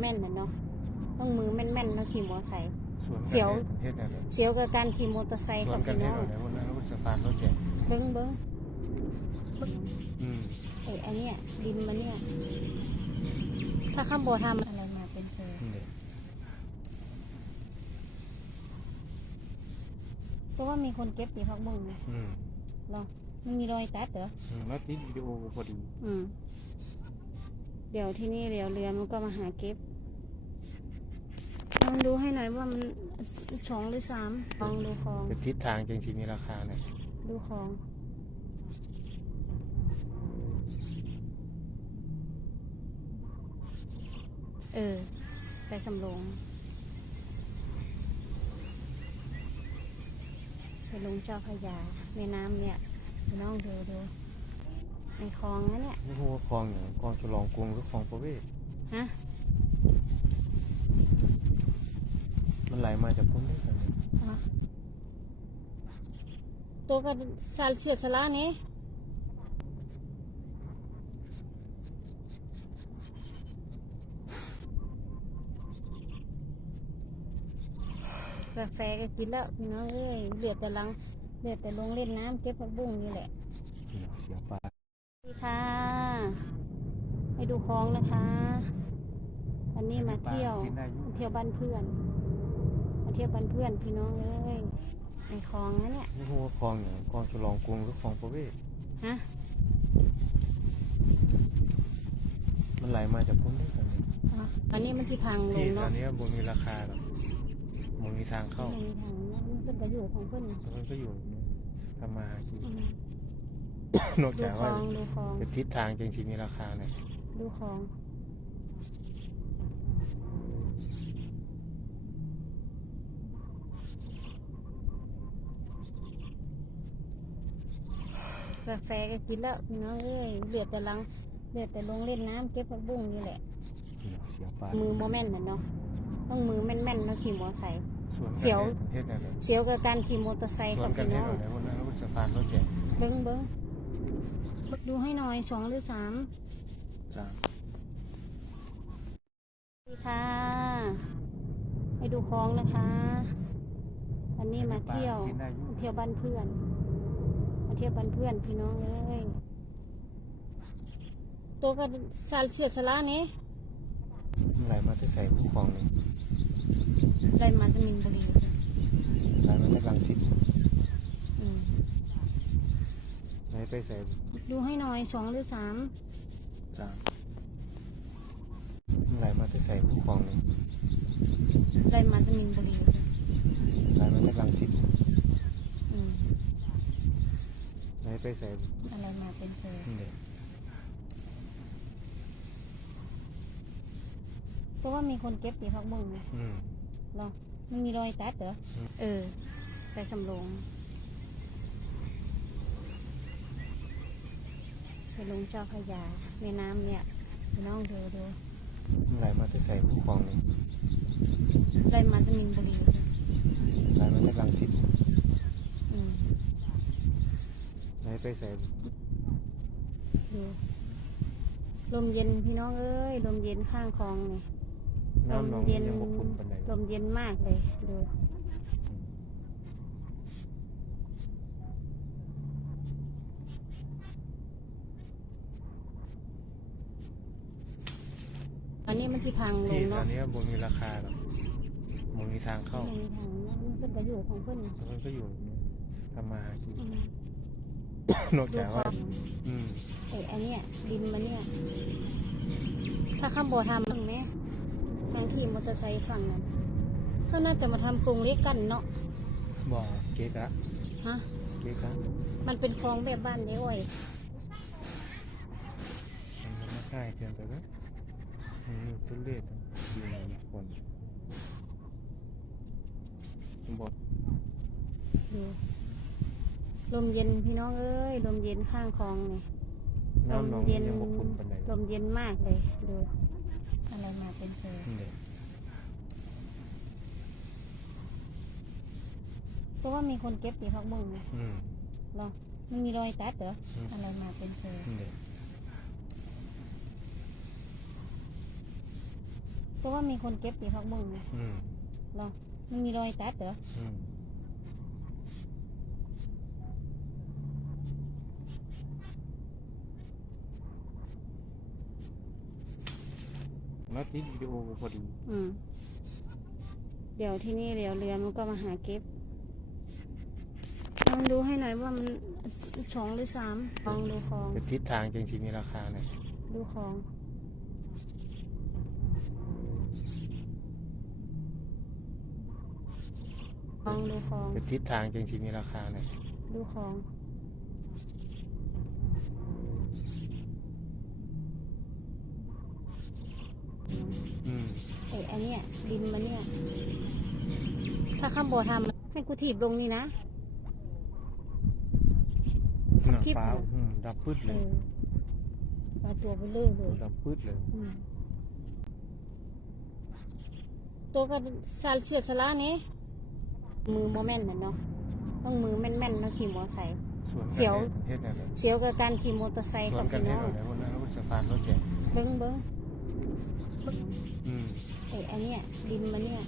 แม่นน่ะเนาะต้องมือแม่นๆเนาะขี่มอไซค์สวนกันเสียว เฮ็ดอะไรเสียวกับการขี่มอเตอร์ไซค์สวกับนกันพี่เฮ็น้ดองอะไรวันนั้นรถสตาร์ทรถใหญ่เบิ้งเบิ้งอืมไอ้อันเนี้ยดินมันเนี่ย ถ้าข้ามบ่อทำอะไรมาเป็นเธอนี่เด็กเพราะว่ามีคนเก็บปีพักบุ้งเนี่ยอืมเหรอมันมีรอยตัดเหรอ อืมแล้วติดวิดีโอพอดี อืมเดี๋ยวที่นี่เดี๋ยวเรือมันก็มาหาเก็บลองดูให้หน่อยว่ามันสองหรือสามลองดูคลอง เป็นทิศทางจริงที่มีราคาเนี่ยดูคลองเออ ไปสำโรงไปลงเจ้าพระยาแม่น้ำเนี่ยพี่น้องดูดู ในคลองนะเนี่ยนี่หัวคลองอย่างคลองฉลองกรุงหรือคลองประเวศฮะมันไหลมาจากพุ่นได้กันเนี่ยอะตัวก็สาลเสียดสละนี่กาแฟก็กินแล้วพี่น้องเอ้ยเหลือแต่ลังเหลือแต่ลงเล่นน้ำเก็บผักบุ้งนี่แหละเสียงปลาสวัส ดีค่ะให้ดูคลองนะคะวันนี้มาเที่ยวกินได้อยุ่มาเที่ยวบ้านเพื่อน มาเที่ยวบ้านเพื่อนพี่น้องเอ้ยในคลองนะเนี่ยนี่หัวคลองอย่างคลองฉลองกรุงหรือคลองประเวศฮะมันไหลมาจากพุ่นได้กันเนี่ยอะอันนี้มันสิพังลที่งตอเนาะนนี้มันมีราคาหรอกมันมีทางเข้ามันมีทางเนาะมันเป็นประโยชน์ของเพื่อน แล้วมันก็อยู่ทำมาหากินอืม นอกดูจากคลว่าองดูคลองเป็นทิศทางจริงที่มีราคาเนี่ยดูคลองกาแฟก็กินแล้วพี่น้องเอ้ยเหลือแต่ลังเหลือแต่ลงเล่นน้ำเก็บผักบุ้งนี่แหละ เสียงปลามือโมแม่นน่ะเนาะต้องมือแม่นๆเนาะขี่มอไซค์สวนกันเสียวเฮ็ดอะไรเสียวกับการขี่มอเตอร์ไซค์สวกับนกันพี่เฮ็น้ดองอะไรวันนั้นรถสตาร์ทรถใหญ่เบิ้งเบิ้ง ดูให้หน่อยสองหรือสามจ้าสวัสดีค่ะให้ดูคลองนะคะวันนี้มาเที่ยวกินได้อยุ่มาเที่ยวบ้านเพื่อน มาเที่ยวบ้านเพื่อนพี่น้องเอ้ยตัวก็สาลเสียดสละนี่มันไหลมาที่ใส่ผู้คลองเลยได้มาจากมินบุรีไหลมาจากลังสิตอืม ไหลไป ใส่ดูให้หน่อยสองหรือสามจ้ามันไหลมาที่ใส่ผู้คลองเลยได้มาจากมินบุรีไหลมาจากลังสิตอืมไหลไปใส่อะไรมาเป็นเธอนี่เด็กเพราะว่ามีคนเก็บปีพักบุ้งเนี่ยอืมเหรอมันมีรอยตัดเหรออืมเออ ไปสำโรง ไปลงเจ้าพระยาแม่น้ำเนี่ยพี่น้องดูดูมันไหลมาที่ใส่ผู้คลองเลยได้มาจากมินบุรีไหลมาจากลังสิตอืมไหลไปใส่ดูลมเย็นพี่น้องเอ้ยลมเย็นข้างคลองนี่ลมน้ำหนองเย็นี่นยังบกคุ้นปานใดลมเย็นมากเลยดูอันนี้ มันสิพังลที่งตอเนาะนนี้มันมีราคาหรอกมันมีทางเข้าไม่มีทางเนาะมันเป็นประโยชน์ของเพื่อนแล้วมันก็อยู่ทำมาหากินอืมนอกจากว่าดูความอืมไอ้อันเนี้ยดินมันเนี่ย ถ้าข้ามบ่อทำตรงนี้ทางขี่มอเตอร์ไซค์ฝั่งนั้นเขาน่าจะมาทำกรงเล็กกันเนาะบ่อเก๊กะฮะ เก๊กะมันเป็นคลองแบบบ้านเด้อ้อยมันไม่ง่ายเกินไปไหมอืมทุเรศนะอยู่ในคนบอกดูลมเย็นพี่น้องเอ้ย ลมเย็นข้างคลองนี่ลน้ำหนมองเย็นี่นยังบกคุ้นปานใดลมเย็นมากเลยดูอะไรมาเป็นเธอนี่เด็กเพราะว่ามีคนเก็บปีพักบุ้งเนี่ยอืมเหรอมันมีรอยตัดเหรออืมอะไรมาเป็นเธอ นี่เด็ก เพ ราะก็ว่ามีคนเก็บตีพักบุ้งเนี่ยอืมเหรอมันมีรอยตัดเหรออืมมาติดวิดีโอพอดีอืมเดี๋ยวที่นี่เดี๋ยวเรือมันก็มาหาเก็บลองดูให้หน่อยว่ามันสองหรือสามลองดูคลองเป็นทิศทางจริงๆมีราคาเนี่ยดูคลอง ลองดูคลอง เป็นทิศทางจริงๆมีราคาเนี่ยดูคลอง อืมไอ้อันเนี้ยดินมันเนี่ย ถ้าข้ามโบทำให้กูถีบลงนี่นะ หน้าคลิปฟ้าเหรออืมดำปืดเอเลยอปลาตัวไปเลื่อยเลยดำปืดเลย อืมตัวก็สาลเสียสละนี่ มือโมเมนต์น่ะเนาะต้องมือแม่นๆเนาะขี่มอไซค์สวนเสียวกันเฮ็ดเนี่ยเสียวกับการขี่มอเตอร์ไซค์สวกันบกันพี่เฮ็น้ดองอะไรพวกนั้นรถสะพานรถใหญ่เบิ้งเบิ้งอืมไอ้อันเนี้ยดินมันเนี่ย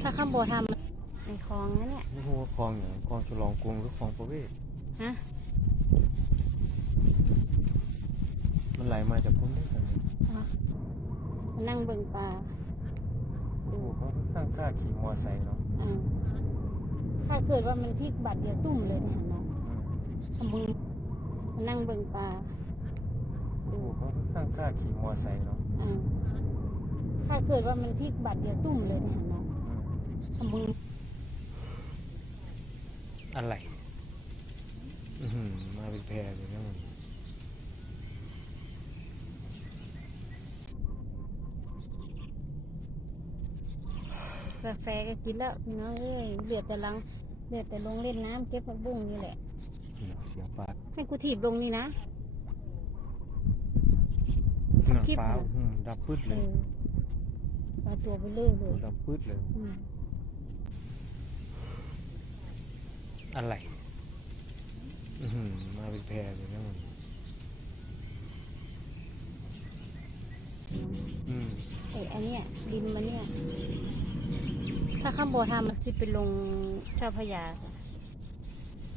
ถ้าข้ามโบทำในคลองนั่นเนี่ยนี่หัวคลองอย่างคลองฉลองกรุงหรือคลองประเวศฮะมันไหลมาจากพุ่นด้วยกันเนี่ยอ๋อมานั่งเบิ่งปลาโอ้โหเขาตั้งค่าขี่มอไซค์เนาะอ่า ถ้าเกิดว่ามันพลิกบัตรเดียวตุ่มเลยนะเนาะอืมทำมือมานั่งเบิ่งปลาโอ้โหเขาตั้งค่าขี่มอไซค์เนาะอ่าถ้าเกิดว่ามันพลิกบัตรเดียวตุ่มเลยนะเนาะอืมทำมืออะไร อือหือมาเป็นแพรเลยนะมึง กาแฟก็กินแล้วพี่น้องเอ้ยเหลือแต่ลังเหลือแต่ลงเล่นน้ำเก็บผักบุ้งนี่แหละเดี๋ยวเสียงฟ้าให้กูถีบลงนี่นะ หน้าคลิปฟ้าเหรออืมดำปืดเอเลยอปลาตัวไปเลื่อยเลยดำปืดเลย อืมอะไรอือหือมาเป็นแพรเลยนะมึงอืมไอ้อันเนี้ยดินมันเนี่ย ถ้าข้ามโบทำมันจะไปลงเจ้าพระยา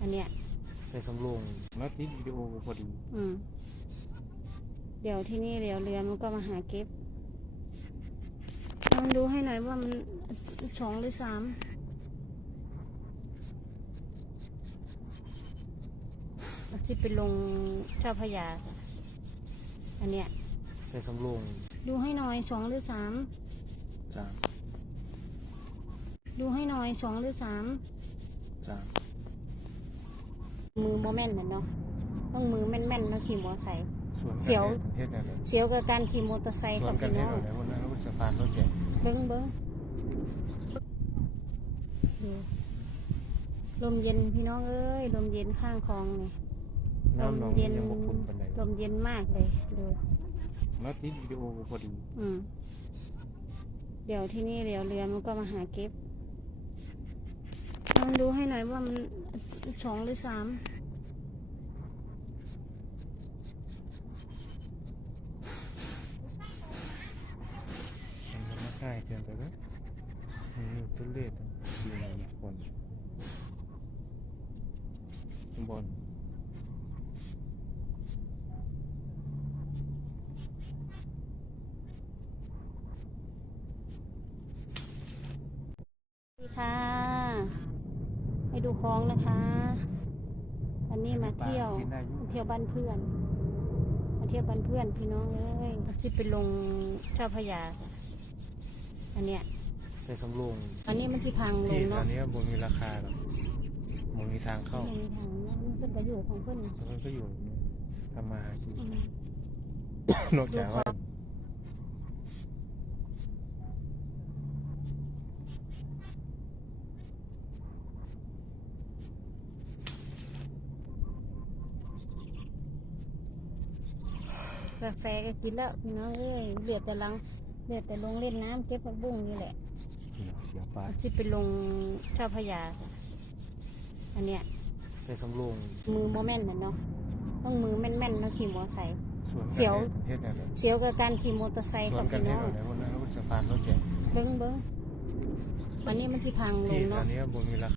อันเนี้ยไปสำโรงมาติดวิดีโอพอดี อืม เดี๋ยวที่นี่เดี๋ยวเรือมันก็มาหาเก็บลองดูให้หน่อยว่ามันสองหรือสามมันจะไปลงเจ้าพระยาอันเนี้ยไปสำโรงดูให้หน่อยสองหรือสามสาม ดูให้หน่อยสองหรือสามสามมือโมเมนต์น่ะเนาะต้องมือแม่นๆเนาะขี่มอไซค์สวนกันเสียวเฮ็ดเนี่ยเสียวกับการขี่มอเตอร์ไซค์สวกันบกันพี่เฮ็น้ดองอะไรพวกนั้นรถสะพานรถใหญ่เบิ้งเบิ้งดูลมเย็นพี่น้องเอ้ยลมเย็นข้างคลองนี่น้ำหนองเย็นยังบกคุ้นปันใดลมเย็นมากเลยดูมาติดวิดีโอพอดีอืมเดี๋ยวที่นี่เดี๋ยวเรือมันก็มาหาเก็บลอง ดูให้หน่อยว่ามันสองหรือสามมันไม่ง่ายเกินไปเลยอืมตุเล่ตดีนะคนบน สวัสดีค่ะ ให้ดู คลองนะคะวันนี้มาเที่ยวกินได้อยุ่มาเที่ยวบ้านเพื่อน มาเที่ยวบ้านเพื่อนพี่น้องเอ้ยจะไปลงเจ้าพระยาอันเนี้ยไปสำโรงอันนี้มันจะพังลที่งตอเนาะนนี้บนมีราคาหรอกบนมีทางเข้าไม่มีทางเนาะมันเป็นประโยชน์ของเพื่อนแล้วมันก็อยู่อย่างนี้ทำมาหากินอืมนอกจากว่า กาแฟก็กินแล้วพี่น้องเอ้ยเหลือแต่ลังเหลือแต่ลงเล่นน้ำเก็บผักบุ้งนี่แหละเดี๋ยวเสียงฟ้าจะไปลงเจ้าพระยาอันเนี้ยไปสำโรงมือโมเมนต์น่ะเนาะต้องมือแม่นๆเนาะขี่มอไซค์สสวนกันเสียวเฮ็ดเนี่ยเด้อเสียวกับการขี่มอเตอร์ไซค์สวกับนกันพี่เฮ็น้ดองเอาไหนพวกนั้นรถสะพานรถใหญ่เบิ้งเบิ้งวันนี้มันสิพังลที่งตอเนาะนนี้บ่มีรา